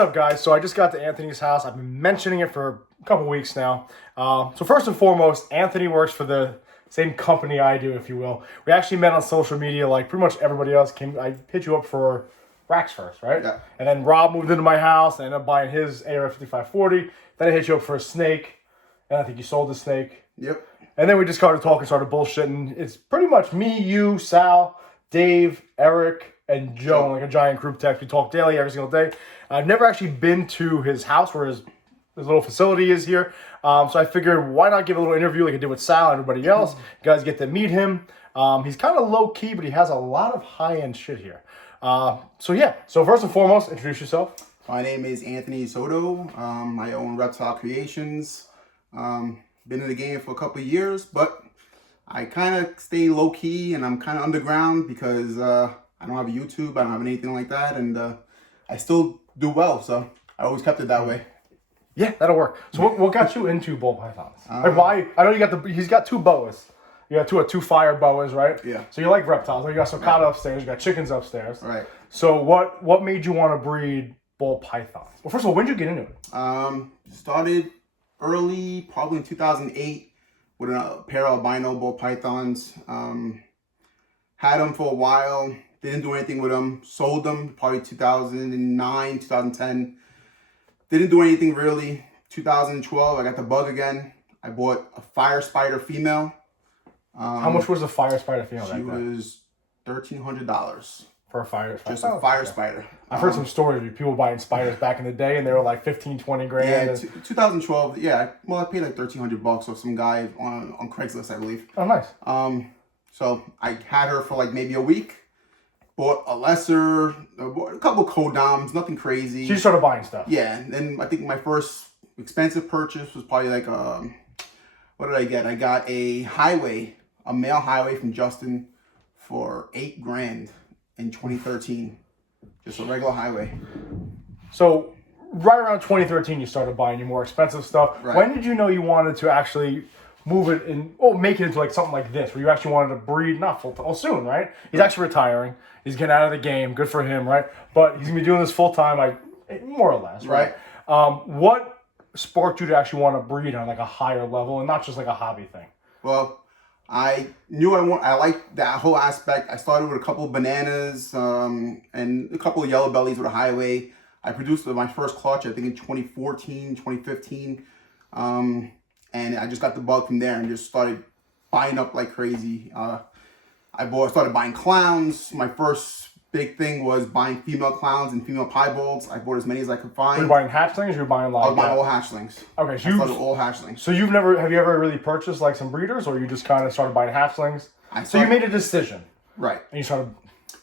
what's up, guys? So I just got to Anthony's house. I've been mentioning it for a couple weeks now. So first and foremost, Anthony works for the same company I do, if you will. We actually met on social media like pretty much everybody else. I hit you up for racks first, right? Yeah. And then Rob moved into my house. And I ended up buying his AR-5540. Then I hit you up for a snake. And I think you sold the snake. Yep. And then we just started talking, started bullshitting. It's pretty much me, you, Sal, Dave, Eric, and Joe, like a giant group text. We talk daily, every single day. I've never actually been to his house where his little facility is here. So I figured, why not give a little interview like I did with Sal and everybody else? You guys get to meet him. He's kind of low-key, but he has a lot of high-end shit here. So first and foremost, introduce yourself. My name is Anthony Soto. I own Reptile Kreations. Been in the game for a couple of years, but I kind of stay low-key and I'm kind of underground because I don't have a YouTube, I don't have anything like that, and I still do well, so I always kept it that way. Yeah, that'll work. So what got you into ball pythons? Like why? I know he's got two boas. You got two fire boas, right? Yeah. So you like reptiles. You got sulcata upstairs, you got chickens upstairs. Right. So what made you want to breed ball pythons? Well, first of all, when did you get into it? Started early, probably in 2008, with a pair of albino ball pythons. Had them for a while. Didn't do anything with them. Sold them probably 2009, 2010. Didn't do anything really. 2012, I got the bug again. I bought a fire spider female. How much was the fire spider female back She then? was $1,300. For a fire spider? Just a fire spider. I've heard some stories of people buying spiders back in the day and they were like 15, 20 grand. Yeah, 2012, yeah. Well, I paid like $1,300 off some guy on Craigslist, I believe. Oh, nice. So I had her for like maybe a week. Bought a lesser, a couple codoms, nothing crazy. So you started buying stuff. Yeah, and then I think my first expensive purchase was probably like what did I get? I got a male highway from Justin for $8 grand in 2013. Just a regular highway. So right around 2013, you started buying your more expensive stuff. Right. When did you know you wanted to actually move it make it into like something like this, where you actually wanted to breed, not full time, well, soon, right? He's actually retiring. He's getting out of the game. Good for him, right? But he's gonna be doing this full time, like more or less, right? What sparked you to actually want to breed on like a higher level and not just like a hobby thing? Well, I knew I liked that whole aspect. I started with a couple of bananas and a couple of yellow bellies with a highway. I produced my first clutch, I think in 2014, 2015. And I just got the bug from there and just started buying up like crazy. Started buying clowns. My first big thing was buying female clowns and female piebalds. I bought as many as I could find. Were you buying hatchlings or you were buying like... I was buying all hatchlings. Okay, so I started all hatchlings. So have you ever really purchased like some breeders, or you just kind of started buying hatchlings? So you made a decision. Right. And you started...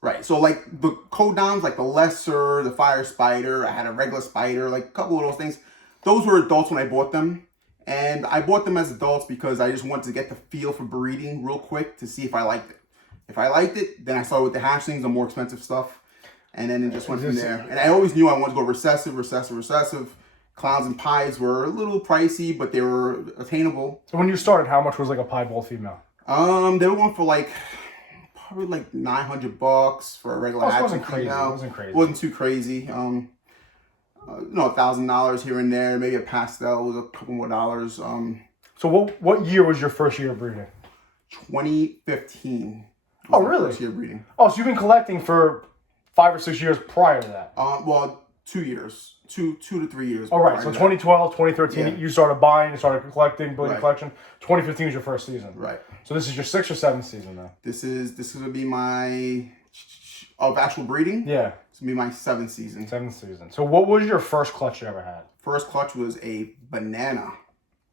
Right, so like the codoms, like the lesser, the fire spider, I had a regular spider, like a couple of those things. Those were adults when I bought them. And I bought them as adults because I just wanted to get the feel for breeding real quick to see if I liked it. If I liked it, then I started with the hatchlings, the more expensive stuff. And then it just went from there. And I always knew I wanted to go recessive. Clowns and pies were a little pricey, but they were attainable. So when you started, how much was like a piebald female? They were going for like, probably like $900 for a regular hatchling. It wasn't crazy. It wasn't crazy. It wasn't too crazy. $1,000 here and there. Maybe a pastel was a couple more dollars. So what year was your first year of breeding? 2015. Oh, really? First year of breeding. Oh, so you've been collecting for 5 or 6 years prior to that? Well, 2 years. 2 to 3 years. All right. So 2012, 2013, yeah. You started buying, you started collecting, building Right. a collection. 2015 was your first season. Right. So this is your 6th or 7th season now? This is gonna be my actual breeding. Yeah. It's gonna be my 7th season. 7th season. So what was your first clutch you ever had? First clutch was a banana.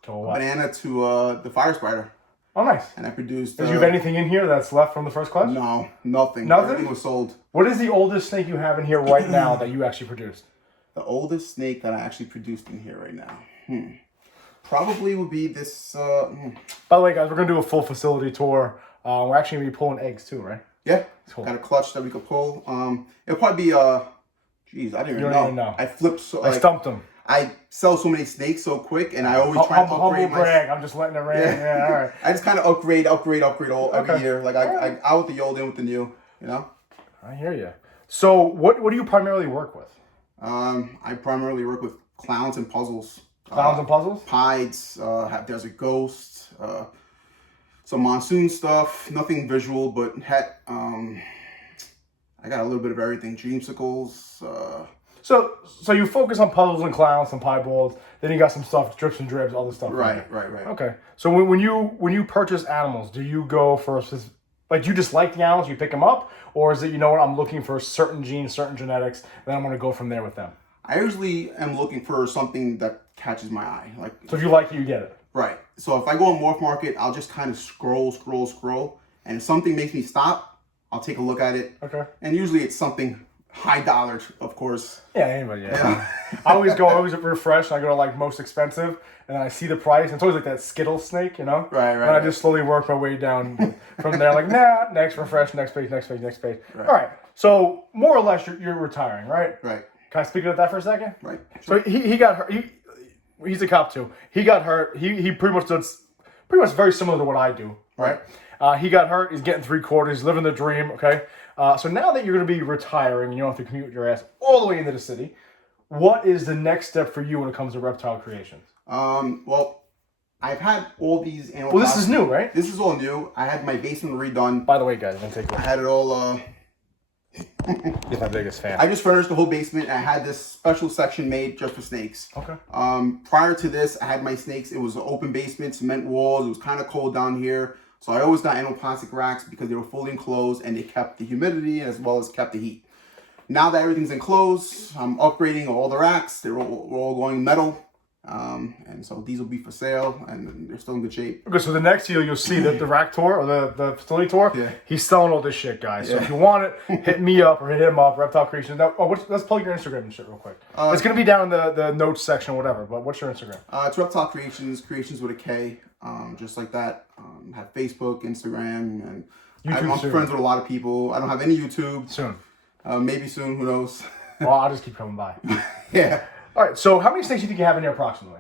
To what? Banana to the fire spider. Oh, nice. And I produced... Did you have anything in here that's left from the first clutch? No, nothing. Nothing? Everything was sold. What is the oldest snake you have in here right now that you actually produced? The oldest snake that I actually produced in here right now. Probably would be this... By the way, guys, we're going to do a full facility tour. We're actually going to be pulling eggs too, right? Yeah. Cool. Got a clutch that we could pull. It'll probably be... Geez, I didn't You even don't know. even know. I flipped so... I stumped him. I sell so many snakes so quick, and I always try to upgrade my... brag. I'm just letting it rain. Yeah, all right. I just kind of upgrade all every year. Like I out with the old, in with the new, you know? I hear you. So what do you primarily work with? I primarily work with clowns and puzzles. Clowns and puzzles? Pieds, there's a ghost, some monsoon stuff, nothing visual, but I got a little bit of everything. Dreamsicles. So you focus on puzzles and clowns and pie balls. Then you got some stuff, drips and dribs, all this stuff. Right. Okay. So when you purchase animals, do you go for like, do you just like the animals, you pick them up, or is it, you know what, I'm looking for certain genes, certain genetics, and then I'm going to go from there with them? I usually am looking for something that catches my eye. Like, so if you like it, you get it. Right. So if I go on Morph Market, I'll just kind of scroll, and if something makes me stop, I'll take a look at it. Okay. And usually it's something high dollar, of course. Yeah, anybody. Yeah. I always refresh. And I go to like most expensive, and I see the price. And it's always like that Skittle snake, you know. Right. And I just slowly work my way down from there. Like, nah, next refresh, next page. Right. All right. So more or less, you're retiring, right? Right. Can I speak about that for a second? Right. Sure. So he got hurt. He's a cop too. He got hurt. He pretty much does very similar to what I do, right? He got hurt. He's getting 3/4. He's living the dream. Okay. So now that you're going to be retiring, and you don't have to commute your ass all the way into the city, what is the next step for you when it comes to Reptile Kreations? Well, I've had all these animal. Well, this is new, right? This is all new. I had my basement redone. By the way, guys, I'm gonna take I had it all. He's my biggest fan. I just furnished the whole basement. I had this special section made just for snakes. Okay. Prior to this, I had my snakes. It was an open basement, cement walls. It was kind of cold down here. So I always got animal plastic racks because they were fully enclosed and they kept the humidity as well as kept the heat. Now that everything's enclosed, I'm upgrading all the racks. We're all going metal. And so these will be for sale and they're still in good shape. Okay, so the next year you'll see the rack tour or the facility tour. Yeah. He's selling all this shit, guys. So if you want it, hit me up or hit him up, Reptile Kreations. Let's plug your Instagram and shit real quick. It's going to be down in the notes section or whatever, but what's your Instagram? It's Reptile Kreations, Creations with a K, just like that. Have Facebook, Instagram, and I'm friends with a lot of people. I don't have any YouTube. Soon. Maybe soon, who knows? Well, I'll just keep coming by. Yeah. All right, so how many snakes do you think you have in here approximately?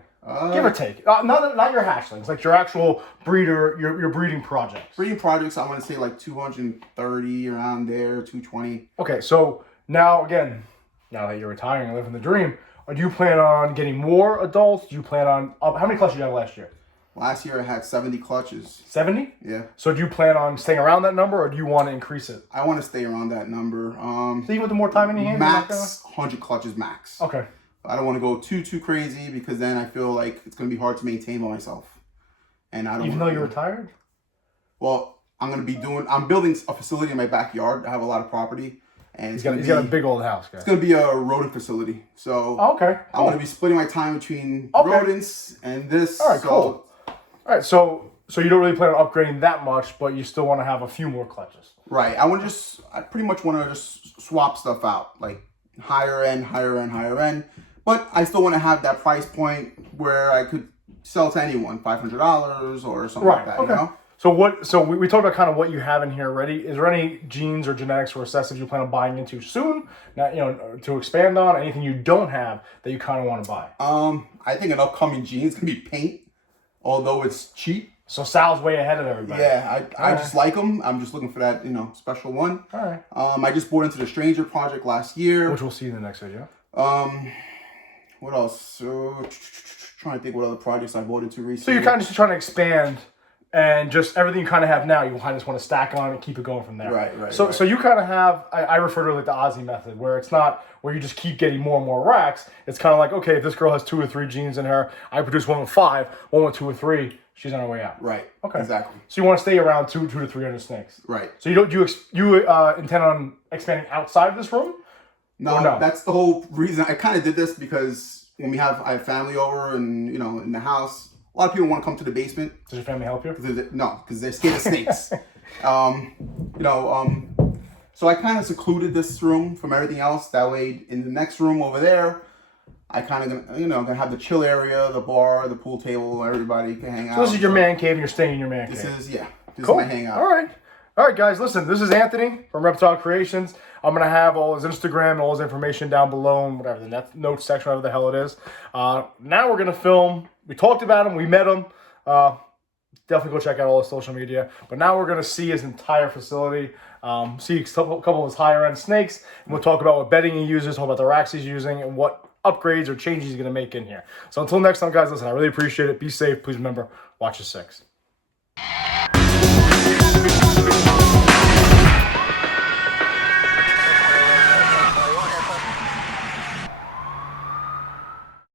Give or take. Not your hatchlings, like your actual breeder, your breeding projects. Breeding projects, I want to say like 230, around there, 220. Okay, so now that you're retiring and living the dream, do you plan on getting more adults? Do you plan on, how many clutches did you have last year? Last year I had 70 clutches. 70? Yeah. So do you plan on staying around that number or do you want to increase it? I want to stay around that number. So even with the more time in your hands? Max, 100 clutches max. Okay. I don't want to go too crazy because then I feel like it's going to be hard to maintain by myself. And I don't. Even though you're retired? Well, I'm building a facility in my backyard. I have a lot of property. And he's got a big old house, guys. It's going to be a rodent facility. So okay, cool. I'm going to be splitting my time between rodents and this. All right, cool. All right, so you don't really plan on upgrading that much, but you still want to have a few more clutches. Right. I pretty much want to just swap stuff out, like higher end. But I still want to have that price point where I could sell to anyone, $500 or something like that. Okay. You know? So we talked about kind of what you have in here already. Is there any genes or genetics or recessives you plan on buying into soon? Now, to expand on anything you don't have that you kind of want to buy. I think an upcoming gene is gonna be paint, although it's cheap. So Sal's way ahead of everybody. Yeah, I just like them. I'm just looking for that special one. All right. I just bought into the Stranger project last year, which we'll see in the next video. What else? So trying to think what other projects I bought into recently. So you're kind of just trying to expand. And just everything you kind of have now, you kind of just want to stack on and keep it going from there. Right. So you kind of have, I refer to it like the Aussie method, where it's not where you just keep getting more and more racks. It's kind of like, okay, if this girl has 2 or 3 genes in her, I produce one with 5, one with 2 or 3, she's on her way out. Right. Okay. Exactly. So you want to stay around 2 to 300 snakes. Right. So you intend on expanding outside of this room? No, that's the whole reason. I kind of did this because when I have family over and in the house. A lot of people want to come to the basement. Does your family help you? No, because they're scared of snakes. So I kind of secluded this room from everything else. That way, in the next room over there, I kind of gonna have the chill area, the bar, the pool table, everybody can hang out. So this is your man cave, and you're staying in your man cave. This is my hangout. All right, guys, listen, this is Anthony from Reptile Kreations. I'm going to have all his Instagram and all his information down below in whatever the notes section, whatever the hell it is. Now we're going to film. We talked about him. We met him. Definitely go check out all his social media. But now we're going to see his entire facility, see a couple of his higher end snakes, and we'll talk about what bedding he uses, talk about the racks he's using, and what upgrades or changes he's going to make in here. So until next time, guys, listen, I really appreciate it. Be safe. Please remember, watch your six.